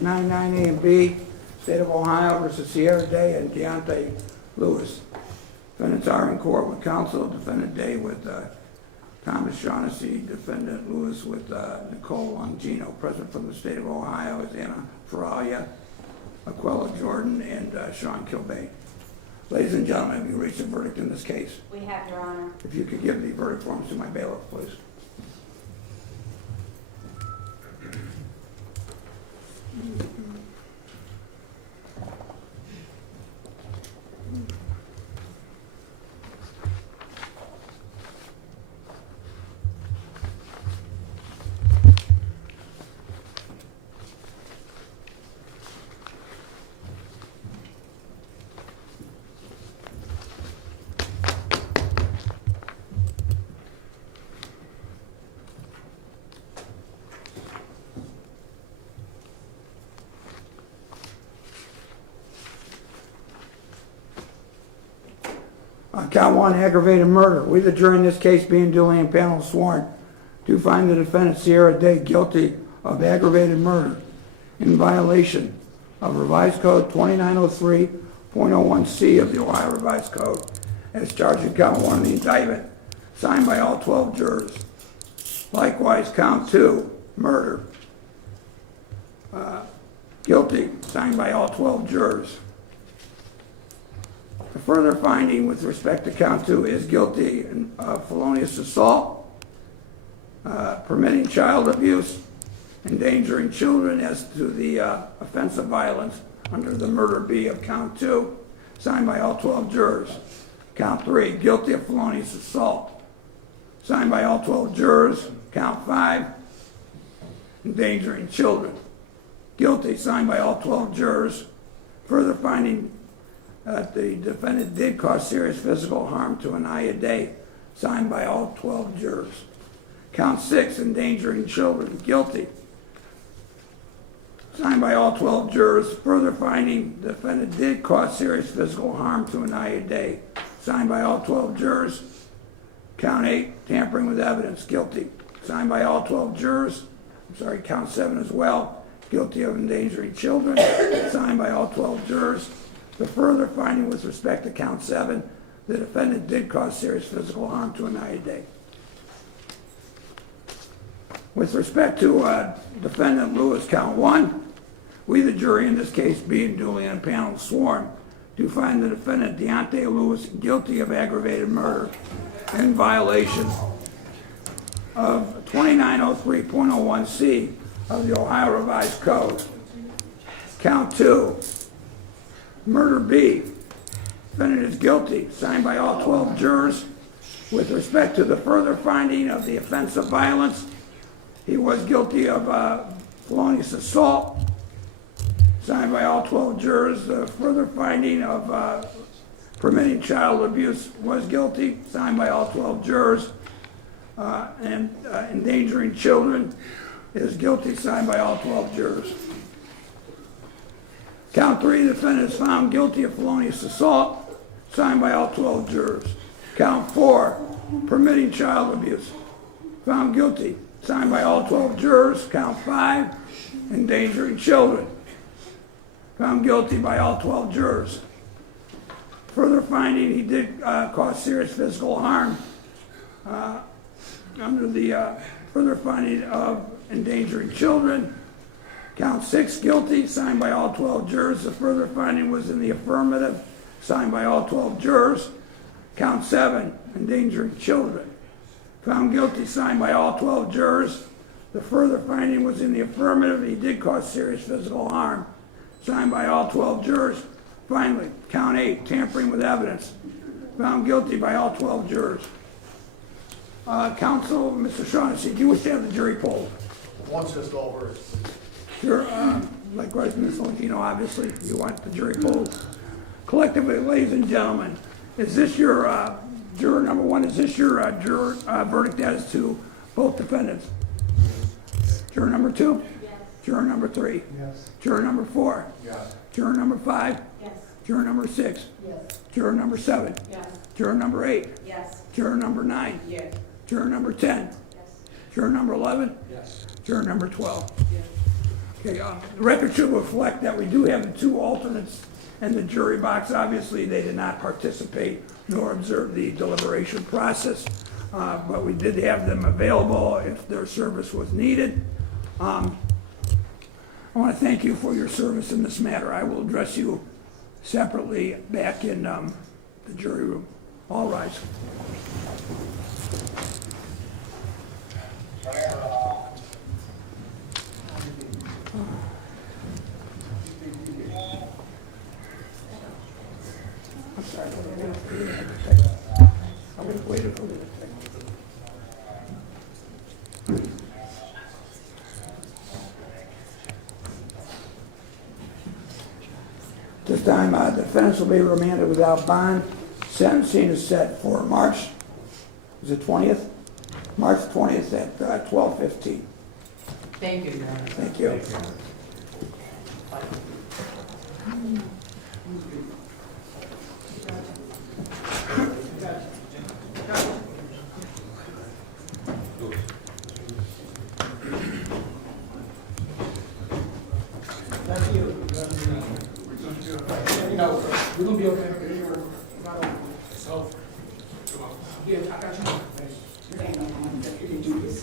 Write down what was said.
99 A and B, State of Ohio versus Sierra Day and Deonte Lewis. Defendants are in court with counsel. Defendant Day with Thomas Shaughnessy. Defendant Lewis with Nicole Longino. Present from the State of Ohio is Anna Faralia, Aquella Jordan, and Sean Kilbay. Ladies and gentlemen, have you reached a verdict in this case? We have, Your Honor. If you could give the verdict forms to my bailiff, please. Count one, aggravated murder. We, the jury in this case, being duly impaneled sworn, do find the defendant Sierra Day guilty of aggravated murder in violation of Revised Code 2903.01C of the Ohio Revised Code, as charged in count one of the indictment, signed by all 12 jurors. Likewise, count two, murder, guilty, signed by all 12 jurors. The further finding with respect to count two is guilty of felonious assault, permitting child abuse, endangering children as to the offense of violence under the murder B of count two, signed by all 12 jurors. Count three, guilty of felonious assault, signed by all 12 jurors. Count five, endangering children, guilty, signed by all 12 jurors. Further finding that the defendant did cause serious physical harm to Aniya Day, signed by all 12 jurors. Count six, endangering children, guilty, signed by all 12 jurors. Further finding the defendant did cause serious physical harm to Aniya Day, signed by all 12 jurors. Count eight, tampering with evidence, guilty, signed by all 12 jurors. Count seven as well, guilty of endangering children, signed by all 12 jurors. The further finding with respect to count seven, the defendant did cause serious physical harm to Aniya Day. With respect to defendant Lewis, count one, we, the jury in this case, being duly impaneled sworn, do find the defendant Deonte Lewis guilty of aggravated murder in violation of 2903.01C of the Ohio Revised Code. Count two, murder B, defendant is guilty, signed by all 12 jurors. With respect to the further finding of the offense of violence, he was guilty of felonious assault, signed by all 12 jurors. The further finding of permitting child abuse was guilty, signed by all 12 jurors. And endangering children is guilty, signed by all 12 jurors. Count three, the defendant is found guilty of felonious assault, signed by all 12 jurors. Count four, permitting child abuse, found guilty, signed by all 12 jurors. Count five, endangering children, found guilty by all 12 jurors. Further finding he did cause serious physical harm under the further finding of endangering children. Count six, guilty, signed by all 12 jurors. The further finding was in the affirmative, signed by all 12 jurors. Count seven, endangering children, found guilty, signed by all 12 jurors. The further finding was in the affirmative. He did cause serious physical harm, signed by all 12 jurors. Finally, count eight, tampering with evidence, found guilty by all 12 jurors. Counsel, Mr. Shaughnessy, do you wish to have the jury polled? Once it's over. Sure. Likewise, Ms. Longino, obviously, you want the jury polled. Collectively, ladies and gentlemen, is this your juror number one? Is this your juror verdict as to both defendants? Juror number two? Yes. Juror number three? Yes. Juror number four? Yes. Juror number five? Yes. Juror number six? Yes. Juror number seven? Yes. Juror number eight? Yes. Juror number nine? Yes. Juror number 10? Yes. Juror number 11? Yes. Juror number 12? Yes. Okay, the record should reflect that we do have the two alternates in the jury box. Obviously, they did not participate nor observe the deliberation process, but we did have them available if their service was needed. I want to thank you for your service in this matter. I will address you separately back in the jury room. All rise. I'm sorry. I'm going to wait for the This time, the defendants will be remanded without bond. Sentencing is set for March, is it 20th? March 20th at 12:15. Thank you, Your Honor. Thank you. We're gonna be okay. So, yeah, I got you. You can do this.